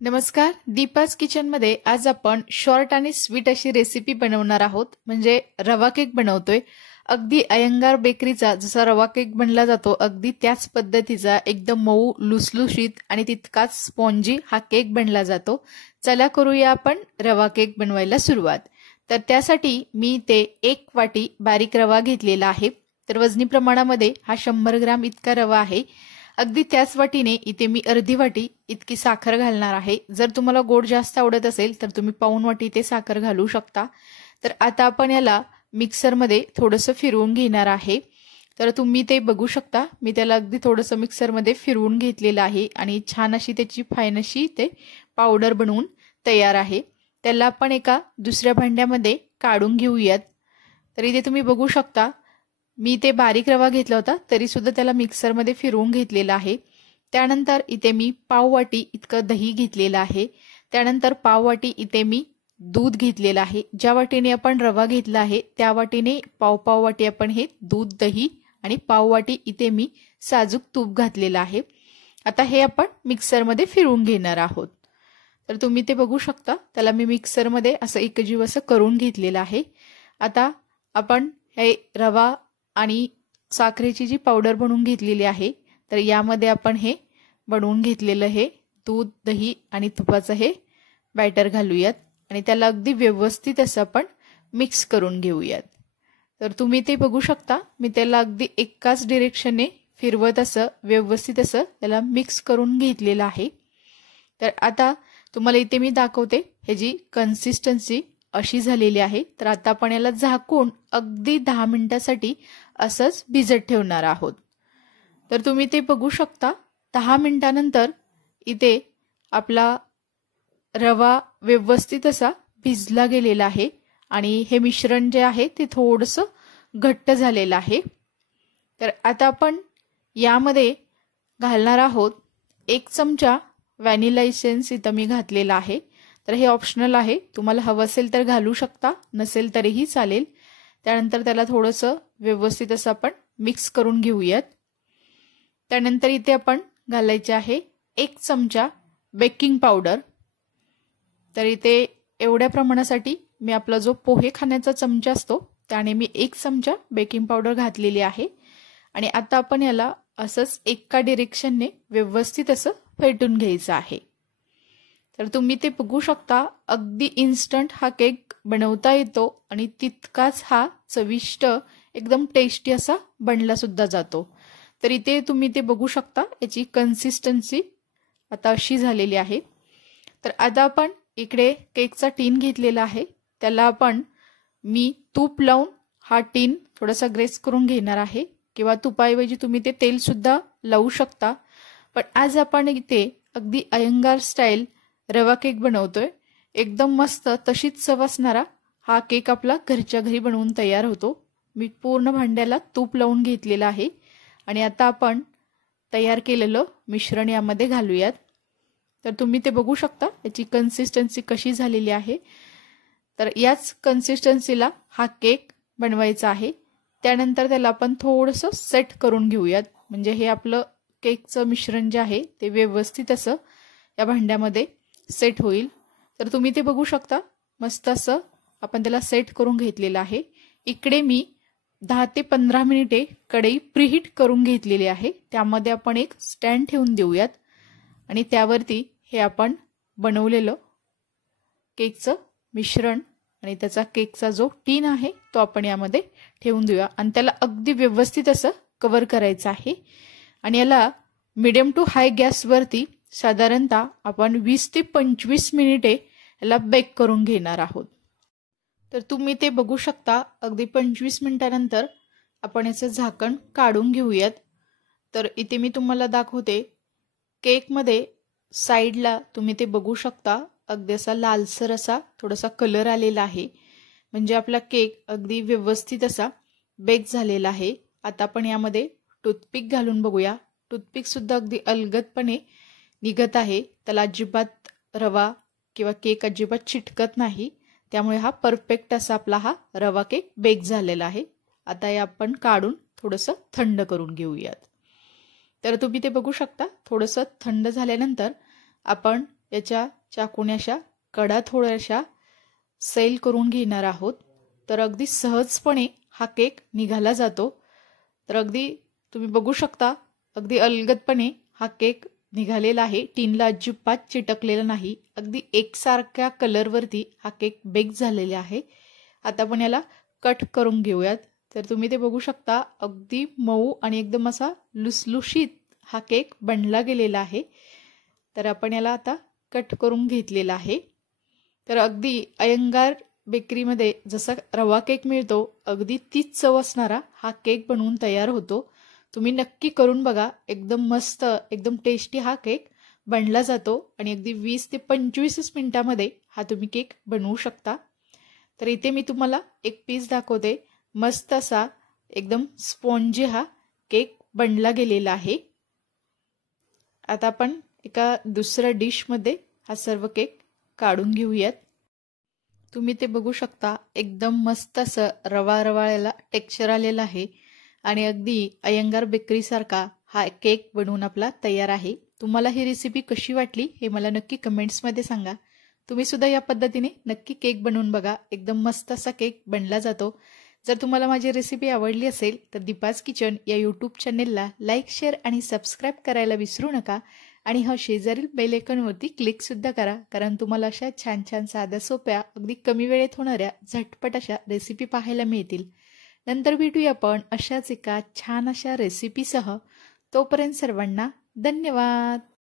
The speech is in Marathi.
नमस्कार, दीपाज किचनमध्ये आज आपण शॉर्ट आणि स्वीट अशी रेसिपी बनवणार आहोत. म्हणजे रवा केक बनवतोय. अगदी अयंगार बेकरीचा जसा रवा केक बनला जातो अगदी त्याच पद्धतीचा एकदम मऊ लुसलुशीत आणि तितकाच स्पॉन्जी हा केक बनला जातो. चला करूया आपण रवा केक बनवायला सुरुवात. तर त्यासाठी मी ते 1 वाटी बारीक रवा घेतलेला आहे. तर वजनी प्रमाणामध्ये हा 100 ग्राम इतका रवा आहे. अगदी त्याच वाटीने इथे मी अर्धी वाटी इतकी साखर घालणार आहे. जर तुम्हाला गोड जास्त आवडत असेल तर तुम्ही पाऊण वाटी इथे साखर घालू शकता. तर आता आपण याला मिक्सरमध्ये थोडंसं फिरवून घेणार आहे. तर तुम्ही ते बघू शकता, मी त्याला अगदी थोडंसं मिक्सरमध्ये फिरवून घेतलेलं आहे आणि छान अशी त्याची फाईन अशी ते पावडर बनवून तयार आहे. त्याला आपण एका दुसऱ्या भांड्यामध्ये काढून घेऊयात. तर इथे तुम्ही बघू शकता, मी ते बारीक रवा घेतला होता तरी सुद्धा त्याला मिक्सरमध्ये फिरवून घेतलेला आहे. त्यानंतर इथे मी पाव वाटी इतकं दही घेतलेलं आहे. त्यानंतर पाव वाटी इथे मी दूध घेतलेलं आहे. ज्या वाटीने आपण रवा घेतला आहे त्या वाटीने पाव वाटी आपण हे दूध, दही आणि पाव वाटी इथे मी साजूक तूप घातलेलं आहे. आता हे आपण मिक्सरमध्ये फिरवून घेणार आहोत. तर तुम्ही ते बघू शकता, त्याला मी मिक्सरमध्ये असं एकजीव असं करून घेतलेलं आहे. आता आपण हे रवा आणि साखरेची जी पावडर बनवून घेतलेली आहे तर यामध्ये आपण हे बनवून घेतलेलं हे दूध, दही आणि तुपाचं हे बॅटर घालूयात आणि त्याला अगदी व्यवस्थित असं आपण मिक्स करून घेऊयात. तर तुम्ही ते बघू शकता, मी त्याला अगदी एकाच डिरेक्शनने फिरवत असं व्यवस्थित असं त्याला मिक्स करून घेतलेलं आहे. तर आता तुम्हाला इथे मी दाखवते ह्याची कन्सिस्टन्सी अशी झालेली आहे. तर आता आपण याला झाकून अगदी 10 मिनिटासाठी असंच भिजत ठेवणार आहोत. तर तुम्ही ते बघू शकता, 10 मिनिटानंतर इथे आपला रवा व्यवस्थित असा भिजला गेलेला आहे आणि हे मिश्रण जे आहे ते थोडंसं घट्ट झालेलं आहे. तर आता आपण यामध्ये घालणार आहोत 1 चमचा व्हॅनिला इसेन्स इथं मी घातलेला आहे. तर हे ऑप्शनल आहे, तुम्हाला हवं असेल तर घालू शकता, नसेल तरीही चालेल. त्यानंतर त्याला थोडंसं व्यवस्थित असं आपण मिक्स करून घेऊयात. त्यानंतर इथे आपण घालायचे आहे 1 चमचा बेकिंग पावडर. तर इथे एवढ्या प्रमाणासाठी मी आपला जो पोहे खाण्याचा चमचा असतो त्याने मी 1 चमचा बेकिंग पावडर घातलेली आहे. आणि आता आपण याला असंच एका डिरेक्शनने व्यवस्थित असं फेटून घ्यायचं आहे. तर तुम्ही ते बघू शकता, अगदी इन्स्टंट हा केक बनवता येतो आणि तितकाच हा चविष्ट एकदम टेस्टी असा बनला सुद्धा जातो. तर इथे तुम्ही ते बघू शकता, याची कन्सिस्टन्सी आता अशी झालेली आहे. तर आता आपण इकडे केकचा टीन घेतलेला आहे, त्याला आपण मी तूप लावून हा टीन थोडासा ग्रेस करून घेणार आहे, किंवा तुपाऐवजी तुम्ही ते तेल सुद्धा लावू शकता. पण आज आपण इथे अगदी अयंगार स्टाईल रवा केक बनवतोय. एकदम मस्त तशीच चव असणारा हा केक आपला घरच्या घरी बनवून तयार होतो. मी पूर्ण भांड्याला तूप लावून घेतलेलं आहे आणि आता आपण तयार केलेलं मिश्रण यामध्ये घालूयात. तर तुम्ही ते बघू शकता याची कन्सिस्टन्सी कशी झालेली आहे. तर याच कन्सिस्टन्सीला हा केक बनवायचा आहे. त्यानंतर त्याला आपण थोडंसं सेट करून घेऊयात, म्हणजे हे आपलं केकचं मिश्रण जे आहे ते व्यवस्थित असं या भांड्यामध्ये सेट होईल. तर तुम्ही ते बघू शकता, मस्त असं आपण त्याला सेट करून घेतलेलं आहे. इकडे मी 10 ते 15 मिनिटे कढई प्रीहीट करून घेतलेली आहे. त्यामध्ये आपण एक स्टँड ठेवून देऊयात आणि त्यावरती हे आपण बनवलेलं केकचं मिश्रण आणि त्याचा केकचा जो टीन आहे तो आपण यामध्ये ठेवून देऊया आणि त्याला अगदी व्यवस्थित असं कव्हर करायचं आहे. आणि याला मीडियम टू हाय गॅसवरती साधारणतः आपण 20 ते 25 मिनिटे याला बेक करून घेणार आहोत. तर तुम्ही ते बघू शकता, अगदी 25 मिनिटानंतर आपण याचं झाकण काढून घेऊयात. तर इथे मी तुम्हाला दाखवते, केकमध्ये साईडला तुम्ही ते बघू शकता, अगदी असा लालसर असा थोडासा कलर आलेला आहे, म्हणजे आपला केक अगदी व्यवस्थित असा बेक झालेला आहे. आता आपण यामध्ये टूथपिक घालून बघूया. टूथपिक सुद्धा अगदी अलगदपणे निघत आहे, त्याला अजिबात रवा किंवा केक अजिबात चिटकत नाही. त्यामुळे हा परफेक्ट असा आपला हा रवा केक बेक झालेला आहे. आता हे आपण काढून थोडंसं थंड करून घेऊयात. तर तुम्ही ते बघू शकता, थोडंसं थंड झाल्यानंतर आपण याच्या चाकूने अशा कडा थोड्याशा सैल करून घेणार आहोत. तर अगदी सहजपणे हा केक निघाला जातो. तर अगदी तुम्ही बघू शकता, अगदी अलगदपणे हा केक निघालेला आहे. टीनला अजिबात चिटकलेला नाही. अगदी एकसारख्या कलरवरती हा केक बेक झालेला आहे. आता आपण याला कट करून घेऊयात. तर तुम्ही ते बघू शकता, अगदी मऊ आणि एकदम असा लुसलुशीत हा केक बनला गेलेला आहे. तर आपण याला आता कट करून घेतलेला आहे. तर अगदी अयंगार बेकरीमध्ये जसा रवा केक मिळतो, अगदी तीच चव असणारा हा केक बनवून तयार होतो. तुम्ही नक्की करून बघा. एकदम मस्त, एकदम टेस्टी हा केक बनला जातो आणि अगदी 20 ते 25 मिनिटामध्ये हा तुम्ही केक बनवू शकता. तर इथे मी तुम्हाला एक पीस दाखवते. मस्त असा एकदम स्पॉन्जी हा केक बनला गेलेला आहे. आता आपण एका दुसऱ्या डिशमध्ये हा सर्व केक काढून घेऊयात. तुम्ही ते बघू शकता, एकदम मस्त असं रवा रवाळ्याला टेक्स्चर आलेलं आहे आणि अगदी अयंगार बेकरीसारखा हा केक बनवून आपला तयार आहे. तुम्हाला ही रेसिपी कशी वाटली हे मला नक्की कमेंट्समध्ये सांगा. तुम्ही सुद्धा या पद्धतीने नक्की केक बनवून बघा. एकदम मस्त असा केक बनला जातो. जर तुम्हाला माझी रेसिपी आवडली असेल तर दीपाज किचन या यूट्यूब चॅनेलला लाईक, शेअर आणि सबस्क्राईब करायला विसरू नका. आणि शेजारील बेल आयकॉनवरती क्लिकसुद्धा करा, कारण तुम्हाला अशा छान छान साध्या सोप्या अगदी कमी वेळेत होणाऱ्या झटपट अशा रेसिपी पाहायला मिळतील. नंतर भेटूया आपण अशाच एका छान अशा रेसिपीसह. तोपर्यंत सर्वांना धन्यवाद.